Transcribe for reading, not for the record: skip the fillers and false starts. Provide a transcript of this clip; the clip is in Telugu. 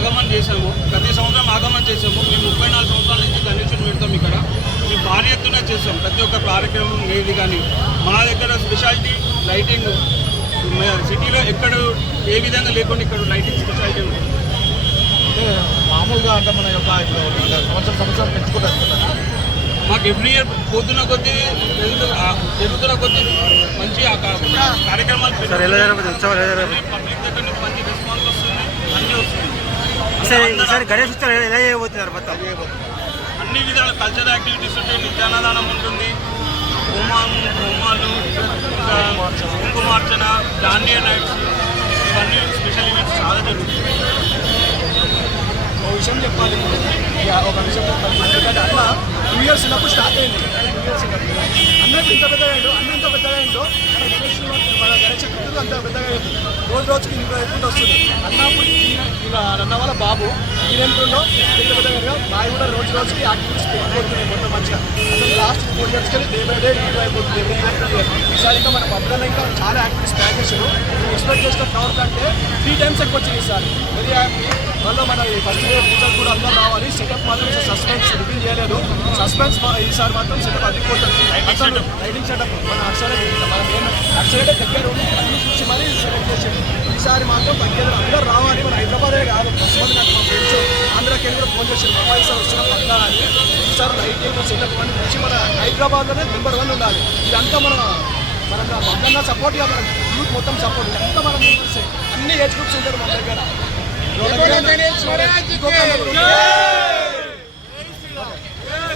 ఆగమనం చేసాము, ప్రతి సంవత్సరం ఆగమనం చేసాము. మేము 34 సంవత్సరాల నుంచి గణేశుని పెడతాం. ఇక్కడ మేము భారీ ఎత్తున చేస్తాం. ప్రతి ఒక్క కార్యక్రమం ఏది కానీ మా దగ్గర స్పెషాలిటీ లైటింగ్ సిటీలో ఎక్కడ ఏ విధంగా లేకుండా ఇక్కడ లైటింగ్ స్పెషాలిటీ ఉంది. అంటే మామూలుగా అంటే మన యొక్క సంవత్సరం పెంచుకుంటారు. మాకు ఎవ్రీ ఇయర్ పోతున్న కొద్దీ పెరుగుతున్న కొద్దీ మంచి కార్యక్రమాలు పబ్లిక్ దగ్గర నుంచి మంచి రెస్పాన్స్ వస్తుంది, అన్నీ వస్తుంది. గణేష్ ఉత్సవం ఎలా చేయబోతున్నారు మొత్తం? అన్ని విధాల కల్చరల్ యాక్టివిటీస్ ఉంటాయి, నిత్యాన్నదానం ఉంటుంది, హోమాలు, కుంకుమార్చన, దాండియా నైట్స్, ఇవన్నీ స్పెషల్ ఈవెంట్స్ చాలా జరుగుతుంది. ఒక విషయం చెప్పాలి, ఎందుకంటే అన్న 2 years ఉన్నప్పుడు స్టార్ట్ అయింది. 2 years అన్నట్టు ఇంత పెద్దగా అయిందో, అన్న ఇంత పెద్దగా అయిందో మన గణేష్ చతుర్థి అంత పెద్దగా అయింది. రోజుకి ఇంత ఎక్కువ వస్తుంది. అన్నప్పుడు ఇలా అన్న వాళ్ళ బాబు ఈయనంటుండో ఇంత పెద్దగా మావి కూడా రోజుకి యాక్టివిటీస్ పెరిగిపోతున్నాయి మొత్తం మంచిగా. Last 4 years day by day improve అయిపోతుంది. ఈసారి ఇంకా మన పబ్లిక్ ఇంకా చాలా యాక్టివిటీస్ ప్లాన్ చేశారు. ఎక్స్పెక్ట్ చేసిన క్రౌడ్ కంటే 3 times ఎక్కువ వచ్చింది ఈసారి. Very happy. మళ్ళీ మన ఫస్ట్ డే పూజలు కూడా అందరూ రావాలి. సెటప్ మాత్రం సస్పెన్స్ రివీల్ చేయలేదు. సస్పెన్స్ ఈసారి మాత్రం సెటప్ అదిపోతుంది. లైటింగ్ సెటప్ మన అక్షరే దగ్గర అన్ని చూసి మరీ సెలెక్ట్ చేసాడు. ఈసారి మాత్రం దగ్గర అందరూ రావాలి. మన హైదరాబాదే కాదు, ఫస్ట్ నాకు మా ఫ్రెండ్స్ ఆంధ్రాకి వెళ్ళి కూడా ఫోన్ చేశారు, మొబైల్ సార్ వచ్చిన పక్కన అని. ఈసారి లైటింగ్ సెటప్ అని వచ్చి మన హైదరాబాద్లోనే నెంబర్ 1 ఉండాలి. ఇదంతా మన మొత్తంగా సపోర్ట్ ఇవ్వాలి. మన యూత్ మొత్తం సపోర్ట్ ఇదంతా మనం అన్ని ఏజ్ గ్రూప్స్ ఉంటారు మన దగ్గర.